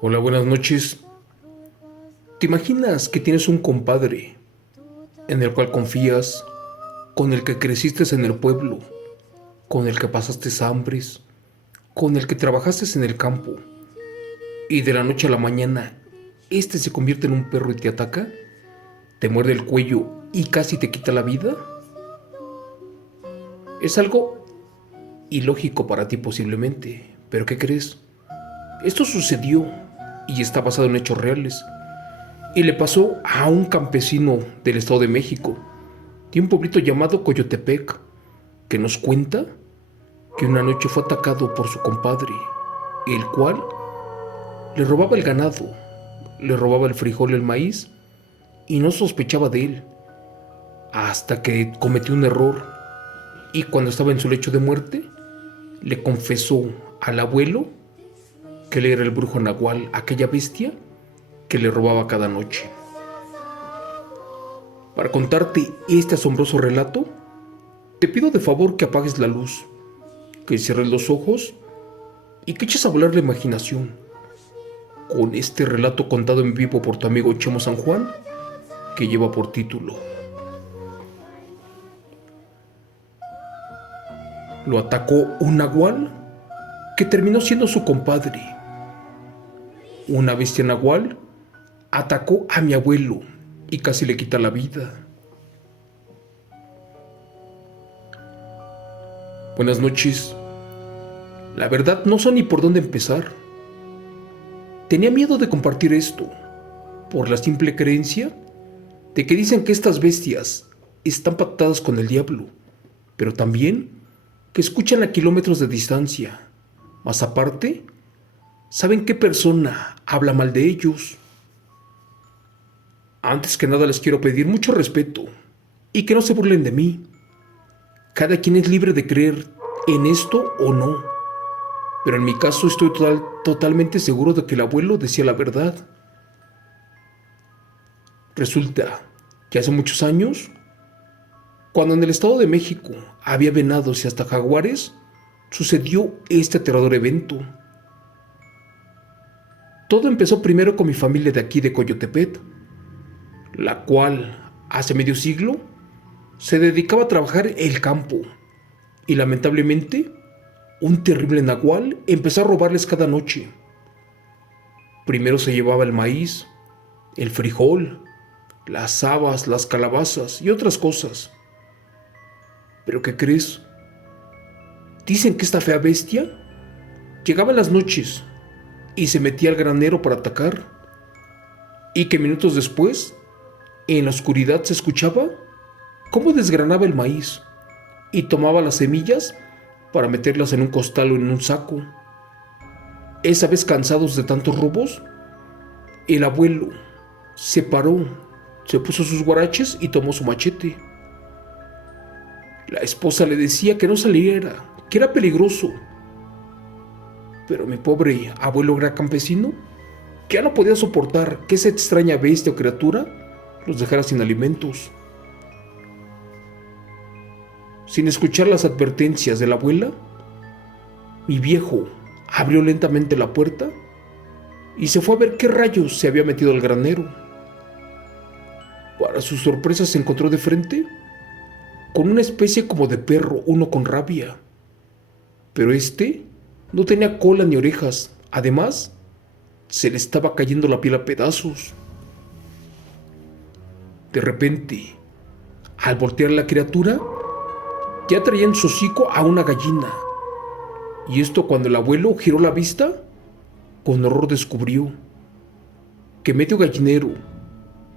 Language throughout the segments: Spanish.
Hola, buenas noches. ¿Te imaginas que tienes un compadre en el cual confías, con el que creciste en el pueblo, con el que pasaste hambres, con el que trabajaste en el campo, y de la noche a la mañana este se convierte en un perro y te ataca, te muerde el cuello y casi te quita la vida? Es algo ilógico para ti posiblemente, pero ¿qué crees? Esto sucedió y está basado en hechos reales. Y le pasó a un campesino del Estado de México, de un pueblito llamado Coyotepec, que nos cuenta que una noche fue atacado por su compadre, el cual le robaba el ganado, le robaba el frijol y el maíz, y no sospechaba de él, hasta que cometió un error, y cuando estaba en su lecho de muerte, le confesó al abuelo que él era el brujo Nahual, aquella bestia que le robaba cada noche. Para contarte este asombroso relato, te pido de favor que apagues la luz, que cierres los ojos y que eches a volar la imaginación con este relato contado en vivo por tu amigo Chemo San Juan, que lleva por título: Lo atacó un nahual que terminó siendo su compadre. Una bestia nahual atacó a mi abuelo y casi le quita la vida. Buenas noches. La verdad no sé ni por dónde empezar. Tenía miedo de compartir esto, por la simple creencia de que dicen que estas bestias están pactadas con el diablo, pero también que escuchan a kilómetros de distancia. Más aparte, saben qué persona habla mal de ellos. Antes que nada les quiero pedir mucho respeto y que no se burlen de mí. Cada quien es libre de creer en esto o no, pero en mi caso estoy totalmente seguro de que el abuelo decía la verdad. Resulta que hace muchos años, cuando en el Estado de México había venados y hasta jaguares, sucedió este aterrador evento. Todo empezó primero con mi familia de aquí de Coyotepet, la cual, hace medio siglo, se dedicaba a trabajar el campo, y lamentablemente, un terrible nahual empezó a robarles cada noche. Primero se llevaba el maíz, el frijol, las habas, las calabazas y otras cosas. ¿Pero qué crees? Dicen que esta fea bestia llegaba en las noches y se metía al granero para atacar, y que minutos después, en la oscuridad se escuchaba cómo desgranaba el maíz y tomaba las semillas para meterlas en un costal o en un saco. Esa vez, cansados de tantos robos, el abuelo se paró, se puso sus guaraches y tomó su machete. La esposa le decía que no saliera, que era peligroso, pero mi pobre abuelo era campesino, que ya no podía soportar que esa extraña bestia o criatura los dejara sin alimentos. Sin escuchar las advertencias de la abuela, mi viejo abrió lentamente la puerta y se fue a ver qué rayos se había metido al granero. Para su sorpresa se encontró de frente con una especie como de perro, uno con rabia. Pero este no tenía cola ni orejas. Además, se le estaba cayendo la piel a pedazos. De repente, al voltear la criatura, ya traía en su hocico a una gallina. Y esto, cuando el abuelo giró la vista, con horror descubrió que medio gallinero,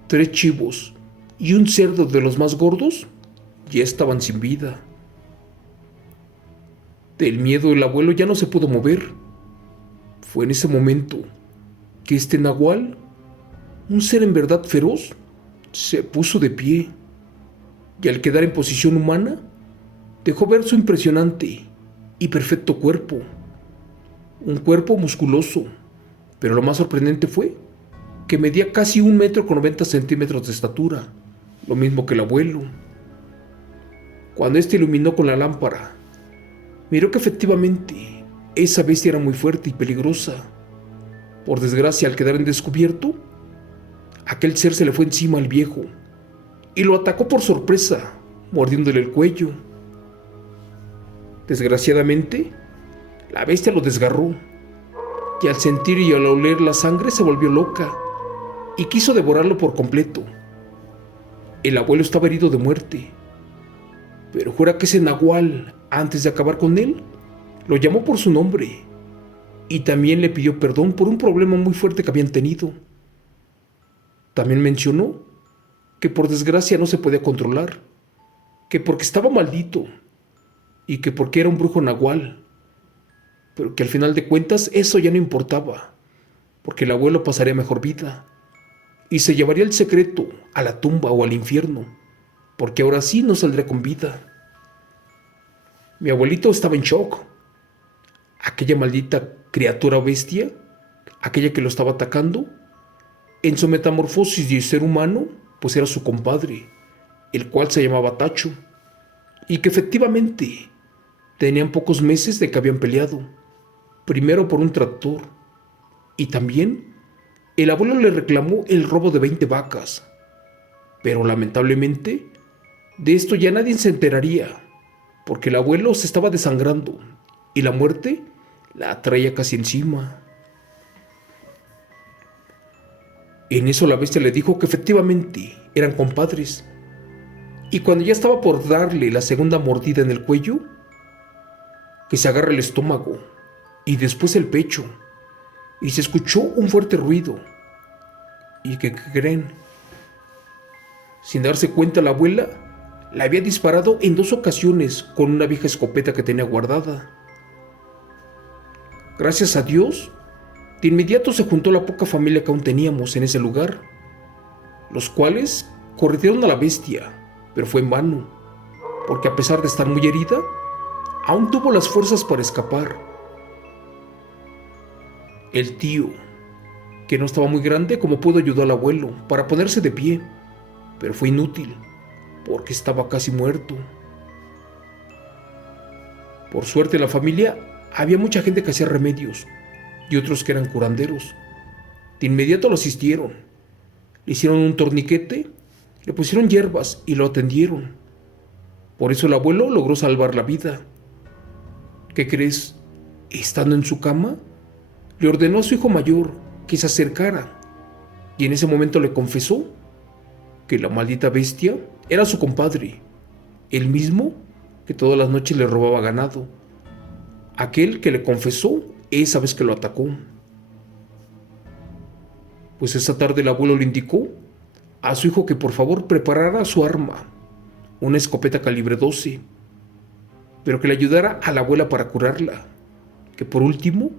3 chivos y un cerdo de los más gordos ya estaban sin vida. Del miedo el abuelo ya no se pudo mover. Fue en ese momento que este nahual, un ser en verdad feroz, se puso de pie, y al quedar en posición humana, dejó ver su impresionante y perfecto cuerpo. Un cuerpo musculoso, pero lo más sorprendente fue que medía casi 1 metro con 90 centímetros de estatura, lo mismo que el abuelo. Cuando este iluminó con la lámpara, miró que efectivamente esa bestia era muy fuerte y peligrosa. Por desgracia, al quedar en descubierto, aquel ser se le fue encima al viejo y lo atacó por sorpresa, mordiéndole el cuello. Desgraciadamente, la bestia lo desgarró y al sentir y al oler la sangre se volvió loca y quiso devorarlo por completo. El abuelo estaba herido de muerte, pero jura que ese nahual, antes de acabar con él, lo llamó por su nombre y también le pidió perdón por un problema muy fuerte que habían tenido. También mencionó que por desgracia no se podía controlar, que porque estaba maldito y que porque era un brujo nahual, pero que al final de cuentas eso ya no importaba, porque el abuelo pasaría mejor vida y se llevaría el secreto a la tumba o al infierno, porque ahora sí no saldría con vida. Mi abuelito estaba en shock. Aquella maldita criatura o bestia, aquella que lo estaba atacando, en su metamorfosis de ser humano, pues era su compadre, el cual se llamaba Tacho, y que efectivamente tenían pocos meses de que habían peleado, primero por un tractor, y también el abuelo le reclamó el robo de 20 vacas, pero lamentablemente de esto ya nadie se enteraría, porque el abuelo se estaba desangrando y la muerte la traía casi encima. En eso la bestia le dijo que efectivamente eran compadres, y cuando ya estaba por darle la segunda mordida en el cuello, que se agarra el estómago y después el pecho, y se escuchó un fuerte ruido. ¿Y qué creen? Sin darse cuenta, la abuela la había disparado en 2 ocasiones con una vieja escopeta que tenía guardada. Gracias a Dios, de inmediato se juntó la poca familia que aún teníamos en ese lugar, los cuales corrieron a la bestia, pero fue en vano, porque a pesar de estar muy herida, aún tuvo las fuerzas para escapar. El tío, que no estaba muy grande, como pudo ayudó al abuelo para ponerse de pie, pero fue inútil, porque estaba casi muerto. Por suerte en la familia había mucha gente que hacía remedios y otros que eran curanderos. De inmediato lo asistieron, le hicieron un torniquete, le pusieron hierbas y lo atendieron. Por eso el abuelo logró salvar la vida. ¿Qué crees? Estando en su cama, le ordenó a su hijo mayor que se acercara y en ese momento le confesó que la maldita bestia era su compadre, el mismo que todas las noches le robaba ganado, aquel que le confesó esa vez que lo atacó. Pues esa tarde el abuelo le indicó a su hijo que por favor preparara su arma, una escopeta calibre 12, pero que le ayudara a la abuela para curarla, que por último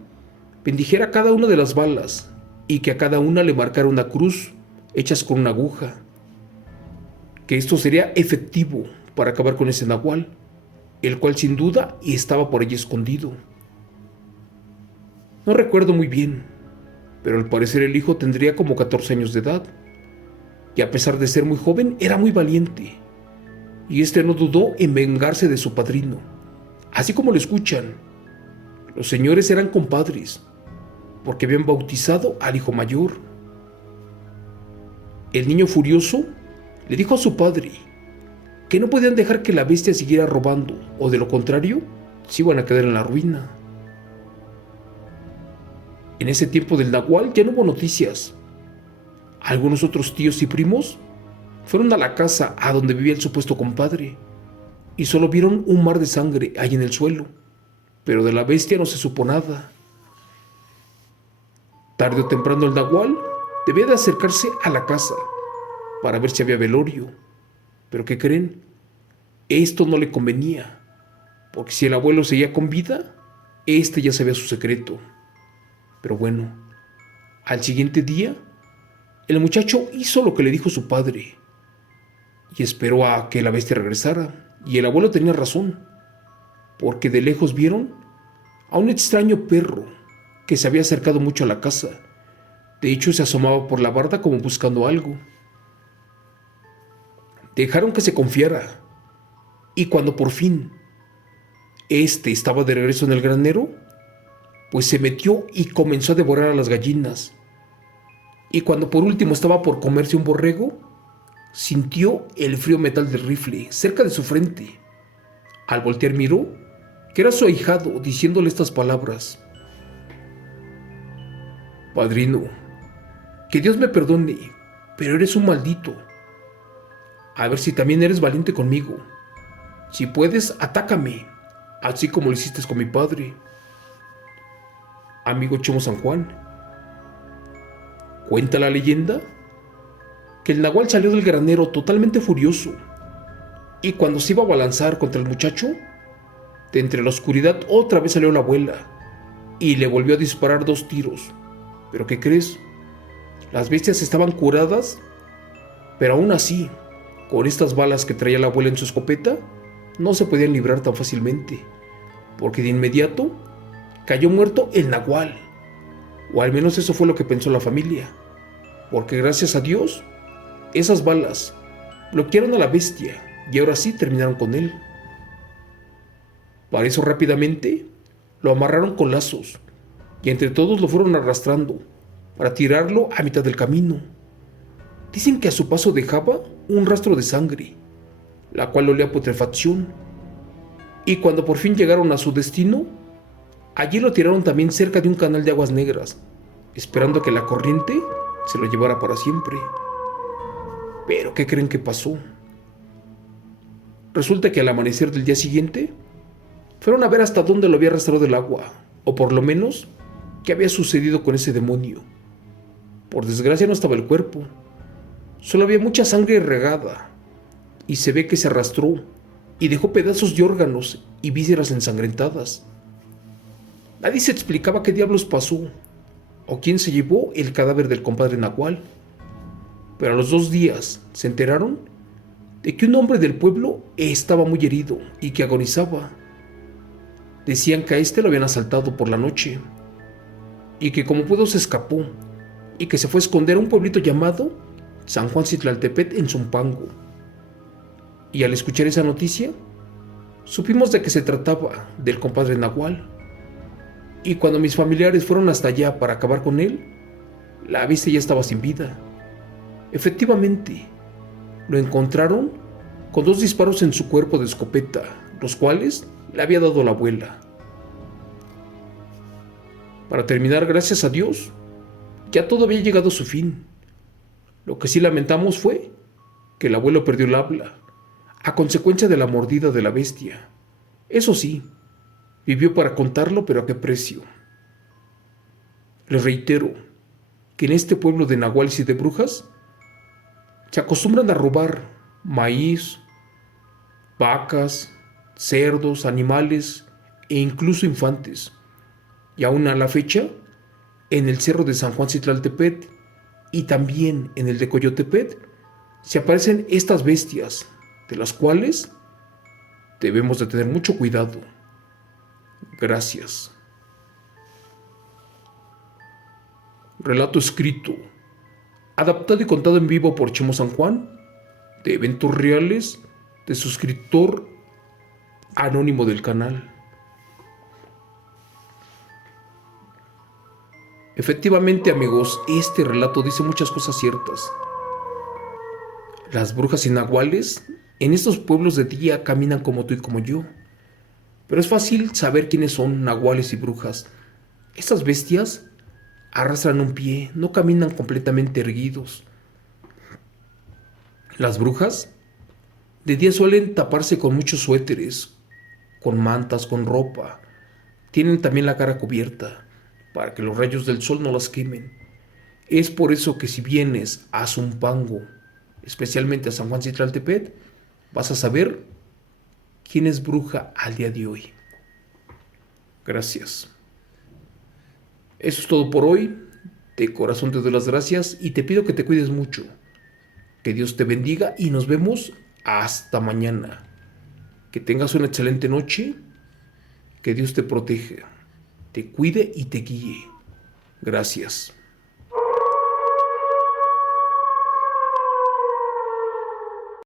bendijera cada una de las balas y que a cada una le marcara una cruz hechas con una aguja, que esto sería efectivo para acabar con ese nahual, el cual sin duda estaba por allí escondido. No recuerdo muy bien, pero al parecer el hijo tendría como 14 años de edad, y a pesar de ser muy joven era muy valiente, y este no dudó en vengarse de su padrino. Así como lo escuchan, los señores eran compadres, porque habían bautizado al hijo mayor. El niño furioso le dijo a su padre que no podían dejar que la bestia siguiera robando, o de lo contrario, se iban a quedar en la ruina. En ese tiempo del nahual ya no hubo noticias. Algunos otros tíos y primos fueron a la casa a donde vivía el supuesto compadre y solo vieron un mar de sangre ahí en el suelo, pero de la bestia no se supo nada. Tarde o temprano el nahual debía de acercarse a la casa para ver si había velorio, pero ¿qué creen? Esto no le convenía, porque si el abuelo seguía con vida, este ya sabía su secreto. Pero bueno, al siguiente día, el muchacho hizo lo que le dijo su padre y esperó a que la bestia regresara. Y el abuelo tenía razón, porque de lejos vieron a un extraño perro que se había acercado mucho a la casa. De hecho, se asomaba por la barda como buscando algo. Dejaron que se confiara, y cuando por fin este estaba de regreso en el granero, pues se metió y comenzó a devorar a las gallinas. Y cuando por último estaba por comerse un borrego, sintió el frío metal del rifle cerca de su frente. Al voltear miró que era su ahijado diciéndole estas palabras: Padrino, que Dios me perdone, pero eres un maldito. A ver si también eres valiente conmigo. Si puedes, atácame, así como lo hiciste con mi padre. Amigo Chemo San Juan, cuenta la leyenda que el nahual salió del granero totalmente furioso, y cuando se iba a balanzar contra el muchacho, de entre la oscuridad otra vez salió la abuela y le volvió a disparar 2 tiros. ¿Pero qué crees? Las bestias estaban curadas, pero aún así, con estas balas que traía la abuela en su escopeta, no se podían librar tan fácilmente, porque de inmediato cayó muerto el nahual, o al menos eso fue lo que pensó la familia, porque gracias a Dios, esas balas bloquearon a la bestia y ahora sí terminaron con él. Para eso rápidamente lo amarraron con lazos y entre todos lo fueron arrastrando para tirarlo a mitad del camino. Dicen que a su paso dejaba un rastro de sangre, la cual olía a putrefacción, y cuando por fin llegaron a su destino, allí lo tiraron también cerca de un canal de aguas negras, esperando que la corriente se lo llevara para siempre. Pero ¿qué creen que pasó? Resulta que al amanecer del día siguiente, fueron a ver hasta dónde lo había arrastrado el agua, o por lo menos, qué había sucedido con ese demonio. Por desgracia no estaba el cuerpo, solo había mucha sangre regada, y se ve que se arrastró y dejó pedazos de órganos y vísceras ensangrentadas. Nadie se explicaba qué diablos pasó, o quién se llevó el cadáver del compadre Nahual. Pero a los 2 días se enteraron de que un hombre del pueblo estaba muy herido y que agonizaba. Decían que a este lo habían asaltado por la noche y que como pudo se escapó y que se fue a esconder a un pueblito llamado San Juan Citlaltepet en Zumpango. Y al escuchar esa noticia, supimos de que se trataba del compadre Nahual. Y cuando mis familiares fueron hasta allá para acabar con él, la bestia ya estaba sin vida. Efectivamente, lo encontraron con 2 disparos en su cuerpo de escopeta, los cuales le había dado la abuela. Para terminar, gracias a Dios, ya todo había llegado a su fin. Lo que sí lamentamos fue que el abuelo perdió el habla, a consecuencia de la mordida de la bestia. Eso sí, vivió para contarlo, pero ¿a qué precio? Les reitero que en este pueblo de nahuales y de brujas se acostumbran a robar maíz, vacas, cerdos, animales e incluso infantes. Y aún a la fecha, en el cerro de San Juan Citlaltepet y también en el de Coyotepet, se aparecen estas bestias, de las cuales debemos de tener mucho cuidado. Gracias. Relato escrito, adaptado y contado en vivo por Chemo San Juan, de eventos reales, de suscriptor anónimo del canal. Efectivamente, amigos, este relato dice muchas cosas ciertas. Las brujas y nahuales en estos pueblos de día caminan como tú y como yo. Pero es fácil saber quiénes son nahuales y brujas. Estas bestias arrastran un pie, no caminan completamente erguidos. Las brujas de día suelen taparse con muchos suéteres, con mantas, con ropa. Tienen también la cara cubierta para que los rayos del sol no las quemen. Es por eso que si vienes a Zumpango, especialmente a San Juan Citlaltepet, vas a saber quién es bruja al día de hoy. Gracias. Eso es todo por hoy. De corazón te doy las gracias y te pido que te cuides mucho. Que Dios te bendiga y nos vemos hasta mañana. Que tengas una excelente noche. Que Dios te proteja, te cuide y te guíe. Gracias.